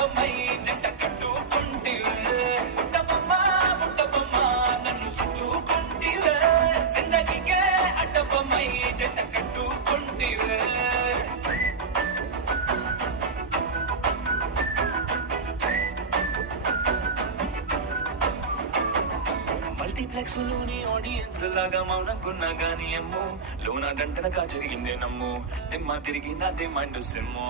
అడ్డబొమ్మై జంట కట్టుకుంటివే బుట్టబొమ్మ నన్ను చుట్టుకుంటివే జిందగీకే అడ్డబొమ్మై జంట కట్టుకుంటివే మల్టీప్లెక్స్ లోని ఆడియన్స్ లాగా మౌనంకున్నా గానీ అమ్ము లోన గంటనగా జరిగిందే నమ్ము దిమ్మ తిరిగి నాదే మైండ్ సిమ్ము